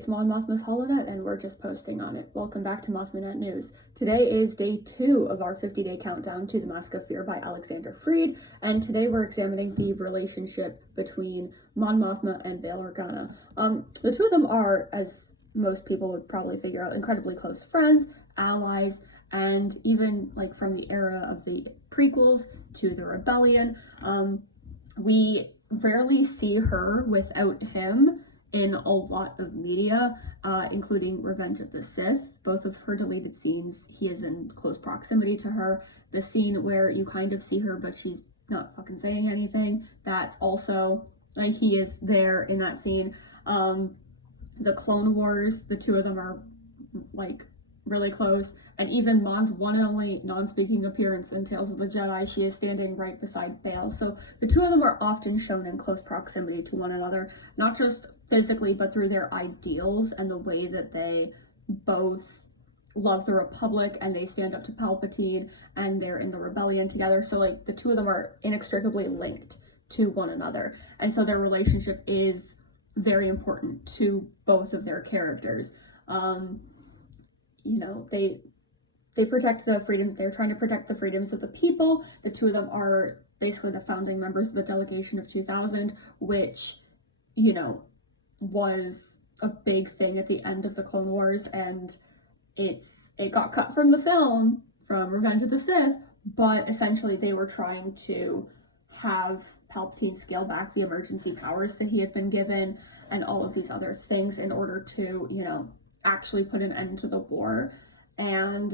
It's Mon Mothma's holonet, and we're just posting on it. Welcome back to Mothmanet News. Today is day 2 of our 50-day countdown to The Mask of Fear by Alexander Freed, and today we're examining the relationship between Mon Mothma and Bail Organa. The two of them are, as most people would probably figure out, incredibly close friends, allies, and even like from the era of the prequels to the rebellion, we rarely see her without him in a lot of media, including Revenge of the Sith. Both of her deleted scenes, he is in close proximity to her. The scene where you kind of see her, but she's not fucking saying anything, that's also, like, he is there in that scene. The Clone Wars, the two of them are, like, really close, and even Mon's one and only non-speaking appearance in Tales of the Jedi, she is standing right beside Bail. So the two of them are often shown in close proximity to one another, not just physically, but through their ideals and the way that they both love the Republic and they stand up to Palpatine and they're in the rebellion together. So like the two of them are inextricably linked to one another, and so their relationship is very important to both of their characters. You know, they protect the freedom, they're trying to protect the freedoms of the people. The two of them are basically the founding members of the Delegation of 2000, which, you know, was a big thing at the end of the Clone Wars, and it got cut from the film, from Revenge of the Sith, but essentially they were trying to have Palpatine scale back the emergency powers that he had been given and all of these other things in order to, you know, actually put an end to the war. And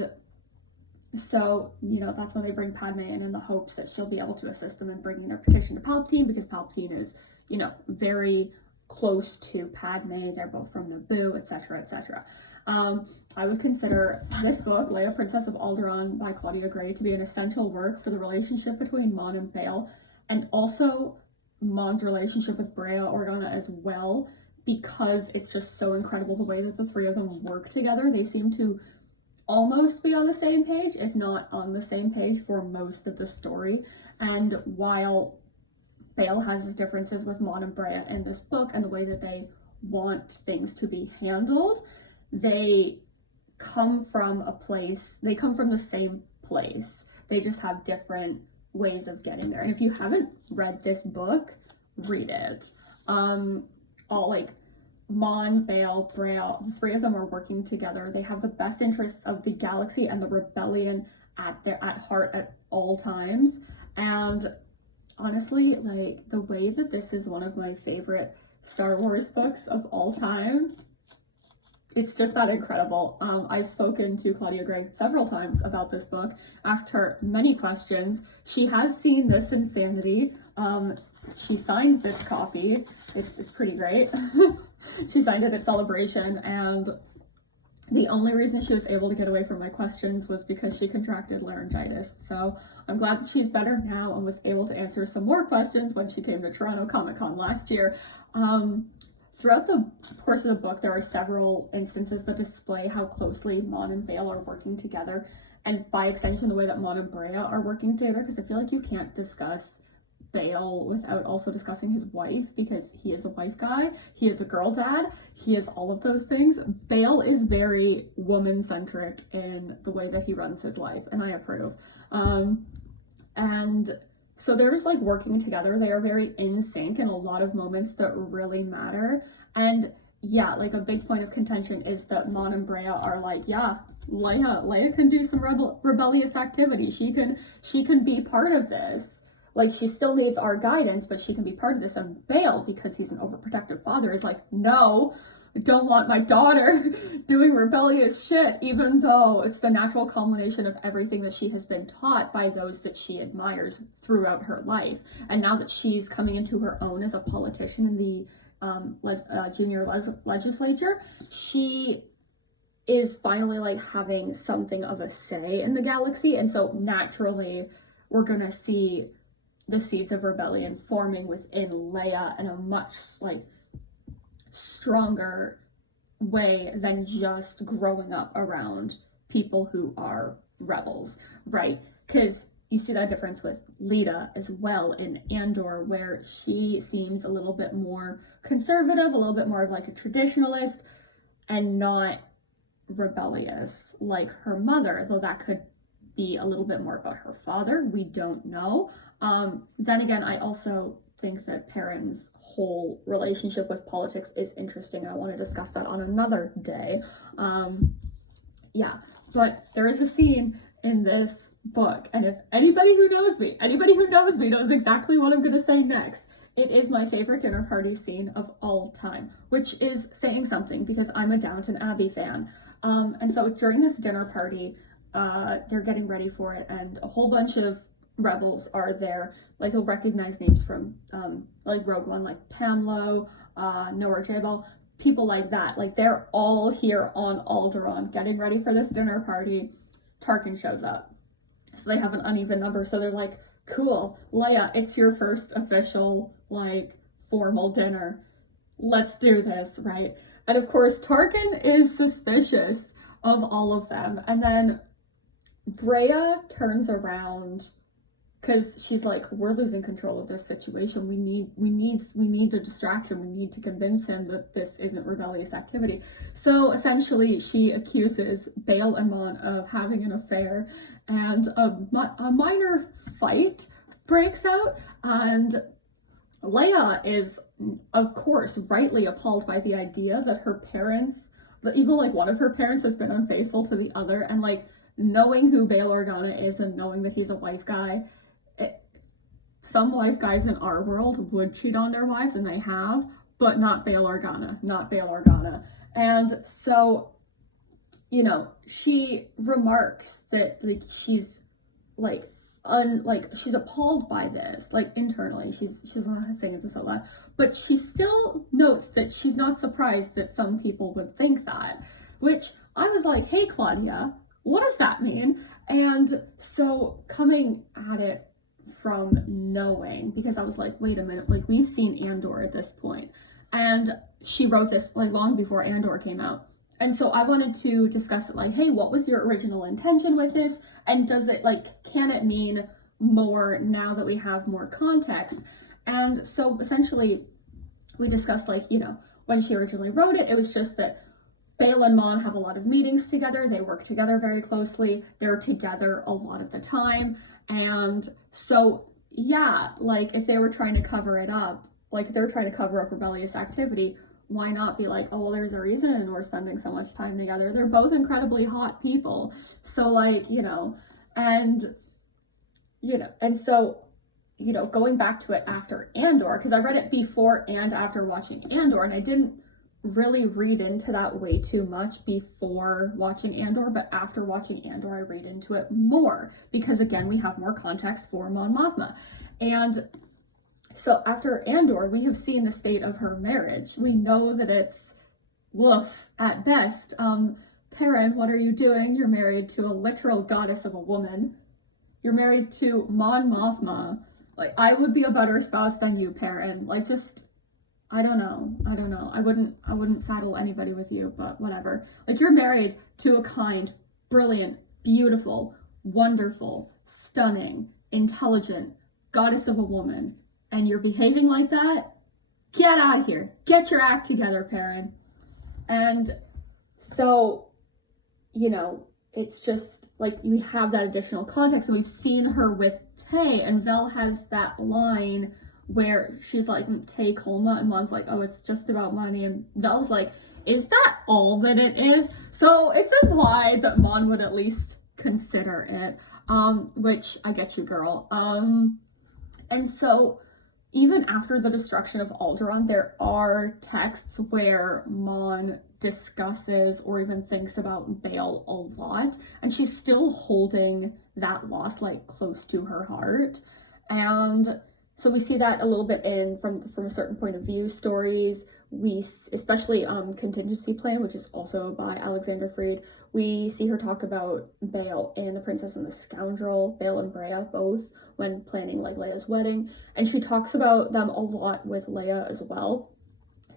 so, you know, that's when they bring Padme in the hopes that she'll be able to assist them in bringing their petition to Palpatine, because Palpatine is, you know, very close to Padme. They're both from Naboo, etc., etc. I would consider this book, Leia, Princess of Alderaan by Claudia Gray, to be an essential work for the relationship between Mon and Bail, and also Mon's relationship with Brea Organa as well, because it's just so incredible the way that the three of them work together. They seem to almost be on the same page, if not on the same page, for most of the story. And while Bail has his differences with Mon and Brea in this book and the way that they want things to be handled, they come from the same place. They just have different ways of getting there. And if you haven't read this book, read it. All like Mon, Bail, Brea, the three of them are working together. They have the best interests of the galaxy and the rebellion at heart at all times. And honestly, like, the way that this is one of my favorite Star Wars books of all time, it's just that incredible. I've spoken to Claudia Gray several times about this book, asked her many questions. She has seen this insanity. She signed this copy. It's pretty great. She signed it at Celebration, and the only reason she was able to get away from my questions was because she contracted laryngitis. So I'm glad that she's better now and was able to answer some more questions when she came to Toronto Comic-Con last year. Throughout the course of the book, there are several instances that display how closely Mon and Bail are working together, and by extension, the way that Mon and Brea are working together, because I feel like you can't discuss Bail without also discussing his wife, because he is a wife guy, he is a girl dad, he is all of those things. Bail is very woman-centric in the way that he runs his life, and I approve. And so they're just like working together. They are very in sync in a lot of moments that really matter. And yeah, like a big point of contention is that Mon and Brea are like, yeah, Leia can do some rebellious activity. She can be part of this. Like, she still needs our guidance, but she can be part of this. And Bail, because he's an overprotective father, is like, no, I don't want my daughter doing rebellious shit, even though it's the natural culmination of everything that she has been taught by those that she admires throughout her life. And now that she's coming into her own as a politician in the junior legislature, she is finally like having something of a say in the galaxy. And so naturally, we're gonna see the seeds of rebellion forming within Leia in a much like stronger way than just growing up around people who are rebels, right? Because you see that difference with Lita as well in Andor, where she seems a little bit more conservative, a little bit more of like a traditionalist. and not rebellious like her mother, though that could be a little bit more about her father. We don't know. Then again, I also think that Perrin's whole relationship with politics is interesting, and I want to discuss that on another day. Yeah, but there is a scene in this book, and if anybody who knows me knows exactly what I'm going to say next. It is my favorite dinner party scene of all time, which is saying something because I'm a Downton Abbey fan. And so during this dinner party, they're getting ready for it, and a whole bunch of rebels are there. Like, you'll recognize names from like Rogue One, like Pamlo, Nora Jabal, people like that. Like, they're all here on Alderaan getting ready for this dinner party. Tarkin shows up, so they have an uneven number, so they're like, cool, Leia, it's your first official, like, formal dinner. Let's do this, right? And of course, Tarkin is suspicious of all of them. And then Brea turns around because she's like, we're losing control of this situation. We need the distraction. We need to convince him that this isn't rebellious activity. So essentially, she accuses Bail and Mon of having an affair, and a minor fight breaks out, and Leia is, of course, rightly appalled by the idea that her parents, that even like one of her parents has been unfaithful to the other, and like knowing who Bail Organa is and knowing that he's a wife guy, some wife guys in our world would cheat on their wives, and they have, but not Bail Organa. And so, you know, she remarks that like she's like she's appalled by this, like internally, she's not saying this out loud, but she still notes that she's not surprised that some people would think that, which I was like, hey Claudia, what does that mean? And so coming at it from knowing, because I was like, wait a minute, like we've seen Andor at this point, and she wrote this like long before Andor came out. And so I wanted to discuss it, like, hey, what was your original intention with this? And does it, like, can it mean more now that we have more context? And so essentially we discussed, like, you know, when she originally wrote it, it was just that Bail and Mon have a lot of meetings together. They work together very closely. They're together a lot of the time. And so, yeah, like if they were trying to cover it up, like they're trying to cover up rebellious activity, why not be like, oh, well, there's a reason we're spending so much time together. They're both incredibly hot people. So like, you know, and so, you know, going back to it after Andor, because I read it before and after watching Andor, and I didn't really read into that way too much before watching Andor, but after watching Andor, I read into it more, because again, we have more context for Mon Mothma. And so after Andor, we have seen the state of her marriage. We know that it's woof at best. Perrin, what are you doing? You're married to a literal goddess of a woman. You're married to Mon Mothma. Like, I would be a better spouse than you, Perrin. Like, just, I don't know. I wouldn't saddle anybody with you, but whatever. Like, you're married to a kind, brilliant, beautiful, wonderful, stunning, intelligent goddess of a woman. And you're behaving like that? Get out of here. Get your act together, Perrin. And so, you know, it's just like we have that additional context, and we've seen her with Tay, and Vel has that line where she's like, Tay Kolma, and Mon's like, oh, it's just about money, and Vel's like, is that all that it is? So it's implied that Mon would at least consider it, which I get you, girl. And so even after the destruction of Alderaan, there are texts where Mon discusses or even thinks about Bail a lot, and she's still holding that loss like close to her heart. And so we see that a little bit in from a certain point of view stories. We especially Contingency Plan, which is also by Alexander Freed. We see her talk about Bail in The Princess and the Scoundrel, Bail and Brea both, when planning like Leia's wedding, and she talks about them a lot with Leia as well.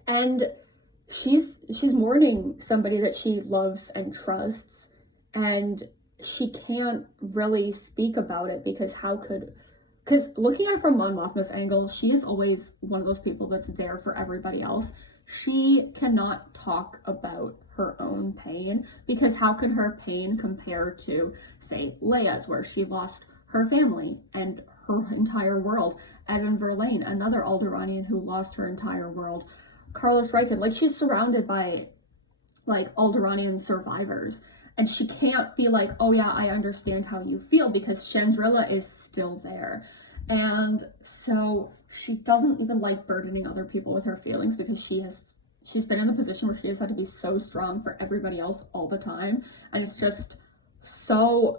And she's mourning somebody that she loves and trusts, and she can't really speak about it because looking at it from Mon Mothma's angle, she is always one of those people that's there for everybody else. she cannot talk about her own pain, because how can her pain compare to, say, Leia's, where she lost her family and her entire world? Evan Verlaine, another Alderaanian who lost her entire world. Carlos Riken, like, she's surrounded by like Alderaanian survivors, and she can't be like, oh yeah, I understand how you feel, because Chandrila is still there. And so she doesn't even like burdening other people with her feelings, because she's been in a position where she has had to be so strong for everybody else all the time, and it's just so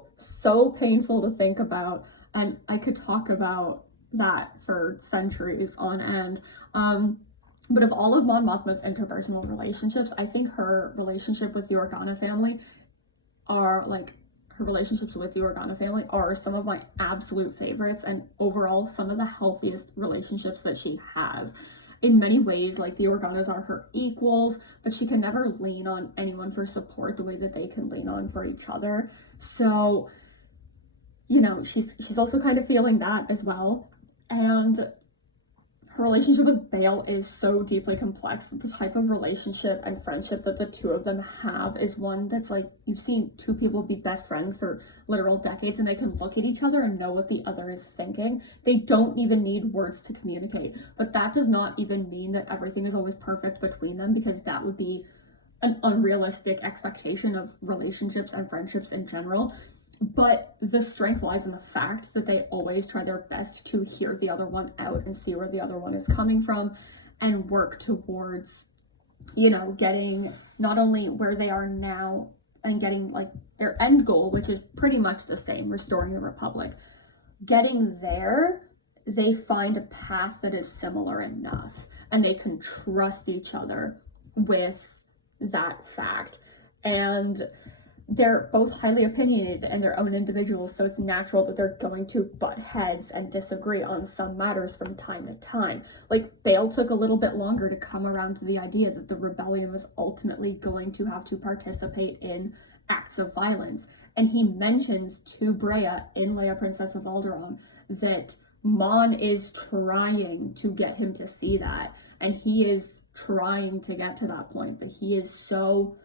painful to think about. And I could talk about that for centuries on end. But of all of Mon Mothma's interpersonal relationships, I think her relationship with the Organa family are like, her relationships with the Organa family are some of my absolute favorites, and overall some of the healthiest relationships that she has. In many ways, like, the Organas are her equals, but she can never lean on anyone for support the way that they can lean on for each other. So, you know, she's also kind of feeling that as well. And her relationship with Bail is so deeply complex. The type of relationship and friendship that the two of them have is one that's like, you've seen two people be best friends for literal decades, and they can look at each other and know what the other is thinking. They don't even need words to communicate. But that does not even mean that everything is always perfect between them, because that would be an unrealistic expectation of relationships and friendships in general. But the strength lies in the fact that they always try their best to hear the other one out and see where the other one is coming from, and work towards, you know, getting not only where they are now and getting like their end goal, which is pretty much the same, restoring the Republic. Getting there, they find a path that is similar enough, and they can trust each other with that fact. And they're both highly opinionated and their own individuals, so it's natural that they're going to butt heads and disagree on some matters from time to time. Like, Bail took a little bit longer to come around to the idea that the rebellion was ultimately going to have to participate in acts of violence. And he mentions to Breya in Leia, Princess of Alderaan, that Mon is trying to get him to see that, and he is trying to get to that point, but he is so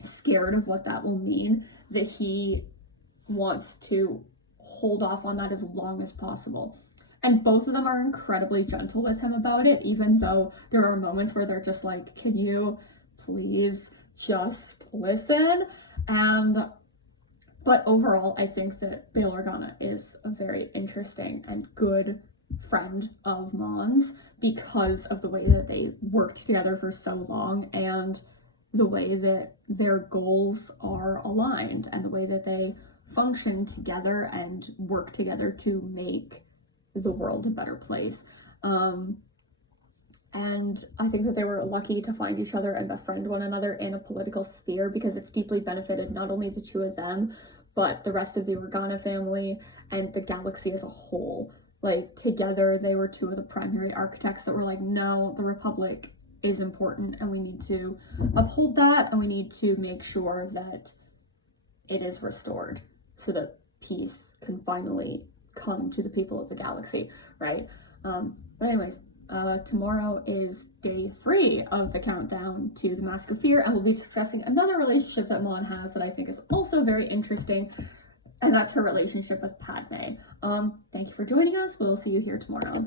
scared of what that will mean that he wants to hold off on that as long as possible. And both of them are incredibly gentle with him about it, even though there are moments where they're just like, can you please just listen? But overall, I think that Bail Organa is a very interesting and good friend of Mon's, because of the way that they worked together for so long, and the way that their goals are aligned, and the way that they function together and work together to make the world a better place. And I think that they were lucky to find each other and befriend one another in a political sphere, because it's deeply benefited not only the two of them, but the rest of the Organa family and the galaxy as a whole. Like, together, they were two of the primary architects that were like, no, the Republic is important, and we need to uphold that, and we need to make sure that it is restored so that peace can finally come to the people of the galaxy, right? But anyways, tomorrow is day 3 of the countdown to the Mask of Fear, and we'll be discussing another relationship that Mon has that I think is also very interesting, and that's her relationship with Padme. Thank you for joining us. We'll see you here tomorrow.